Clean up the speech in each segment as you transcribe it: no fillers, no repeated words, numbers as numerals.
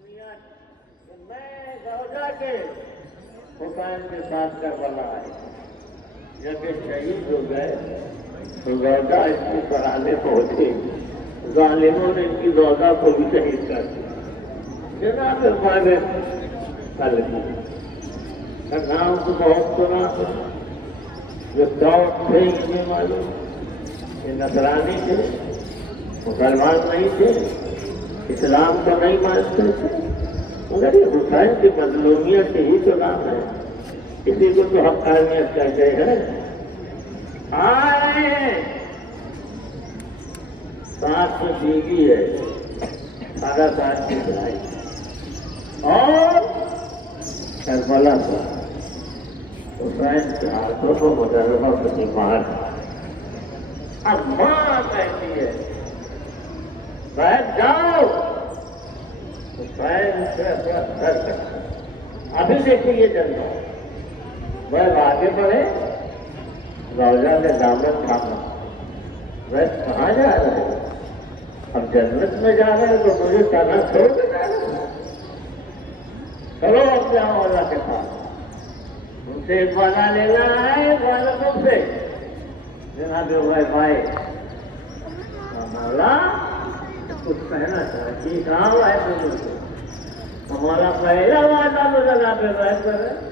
میں روزہ کے حسین کے ساتھ کربلا آئے جب کہ شہید ہو گئے تو روزہ اس کی پرانے پہنچے، ظالموں نے ان کی روزہ کو بھی شہید کر دیا۔ جناب ہمارے کل کی نام کو بہت سنا، جو دور تھے یہ معلوم، یہ نصرانی تھے، مسلمان نہیں تھے، اسلام کو نہیں مانتے تھے، مگر یہ حسین کی مظلومیت ہی تو نام ہے، اسی کو تو حقانیت کہتے ہیں۔ آئے ساتھ میں بیوی ہے، سارا ساتھ کی بھائی اور کربلا کا حسین کے ہاتھوں کو مجرمہ کی مار۔ اب ماں کہتی ہے بیٹھ جاؤ، حسین سے ابھی دیکھیے جلد وہ آگے بڑھے، روزہ میں دامن تھاما، وہ کہاں جا رہے ہیں؟ اب جنت میں جا رہے ہیں تو مجھے کرنا چھوڑ کے جا رہے ہیں، چلو اب جاؤ اللہ کے پاس، ان سے ایک والا لینا ہے والوں سے، جناب بھائی مولا کچھ کہنا چاہیے، کہاں ہوا ہے تم سے؟ ہمارا پہلا وعدہ تو جناب بیٹھ کر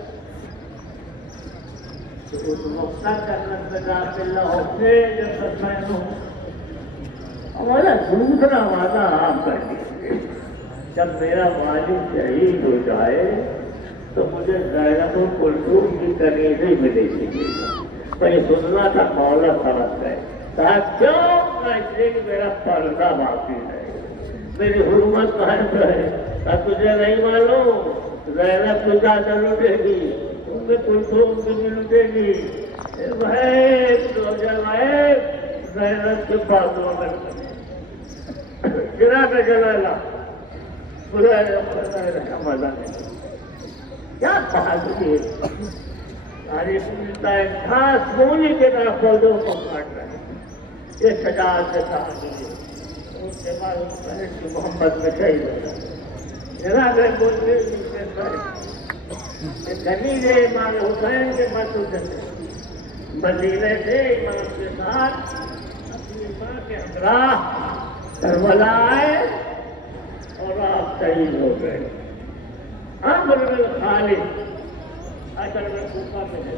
اس مقصد جنت میں داخل نہ ہوتے جب تک میں ہوں، ہمارا دوسرا وعدہ آپ کر دیجیے، جب میرا والد شہید ہو جائے تو مجھے زینب و کلثوم کی کنیزیں ملے گی۔ میں یہ سننا تھا، مولا سمجھ گئے، کہا کیوں؟ اس لیے کہ میرا پردہ باقی ہے، میری حرمت قائم رہے۔ تجھے نہیں معلوم زینب تو زیادہ لوٹے گی، تمہیں کلثوم بھی نہیں لوٹے گی، زینب کے بازوں میں گرا کر جلالا برا مزہ نہیں کیا بہادری ہے۔ تاریخ ملتا ہے خاص گولی کے طرف فوجوں کو کاٹ رہے ہیں، یہ شجاعت کے ساتھ اس کے بعد اس محمد میں شہید ہو گیا۔ جناب کنیزے امام حسین کے مسجد سے مدینے سے امام کے ساتھ اپنی ماں کے ہمراہ کربلا آئے اور آپ شہید ہو گئے۔ عمرو بن خالد اصل میں کوفہ میں ہے،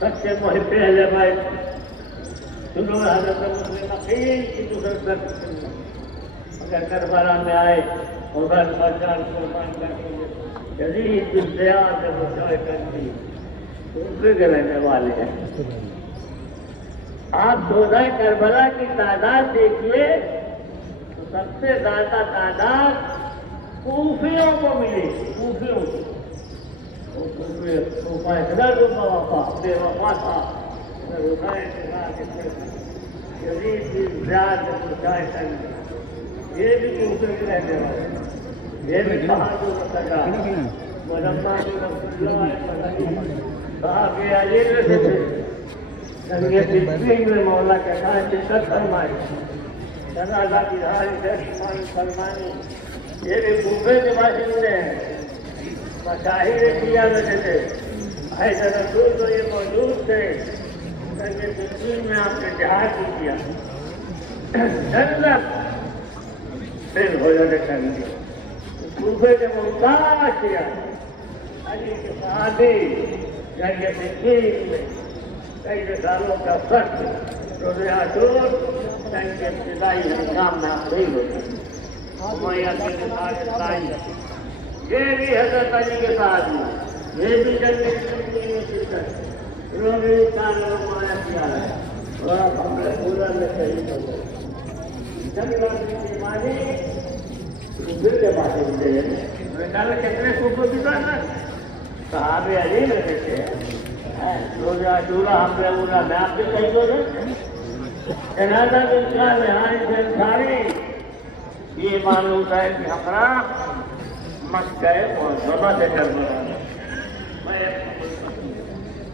سچے محب اہل بیت، سنو حضرت مسلم عقیل کی مسلسل اگر کربلا میں آئے اور بس بچان قربان کر کے یزید بن زیاد سے بچائے کرتی دوسرے کے رہنے والے ہیں۔ آپ شہداء کربلا کی تعداد دیکھیے تو سب سے زیادہ تعداد کوفیوں کو ملی، کوفیوں کو۔ کوفہ اتنا وفا بے وفا تھا، حسین کے ساتھ یزید بن زیاد سے بچائے کرتی، یہ بھی کوفے کے رہنے والے، یہ بھی بہادر سجا ملما صاحب علی رہتے تھے، جنگ صفین میں مولا کے ساتھ شدت فرمائی، جنازہ کی حال سلمانی، یہ بھی کوفے کے باشندے ہیں، مشاہیر کیا کرتے تھے، ایسے رسول تو یہ موجود تھے، جنگ صفین میں آپ نے جہاد بھی کیا، جنت پھر ہو جانے کرنی کوفے کے محتاج کیا، علی کے صحابی جنگ صفین میں کئی سالوں کا سخت روزہ عاشور جنگ کے ابتدائی ہنگام میں آپ نہیں ہوتے، ہمایاں کے ساتھ یہ بھی حضرت علی کے ساتھ یہ بھی جنگ صفین میں شرکت، انہوں نے کام نمایا کیا ہے اور آپ ہمیں پورا میں شہید ہو گئے۔ جنگ کی مانی کوفے کے باتیں ملے ہیں، کتنے کوفے کی بات صحابہ علی رہتے تھے، روزہ عاشورہ ہم نے بولا میں آپ کے صحیح ہو رہے جنازہ انسان نہائی سے انسانی یہ معلوم ہے کہ ہمراہ مکہ معظمہ سے کربلا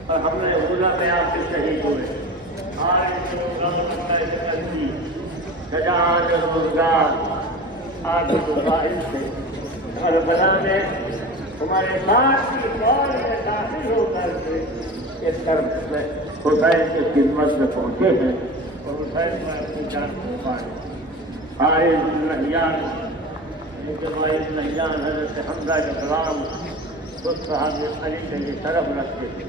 اور ہم نے بولا میں آپ کے شہید ہوئے، آج شجاعت روزگار آج سے کربلا میں تمہارے ساتھ کی دور میں داخل ہو کر کے اس طرف سے حسین کی خدمت میں پہنچے ہیں اور حسین میں اپنی جان کو پائے حارث نہیان حضرت حمزہ کے غلام خود صحابہ علی کے لیے طرف رکھتے تھے.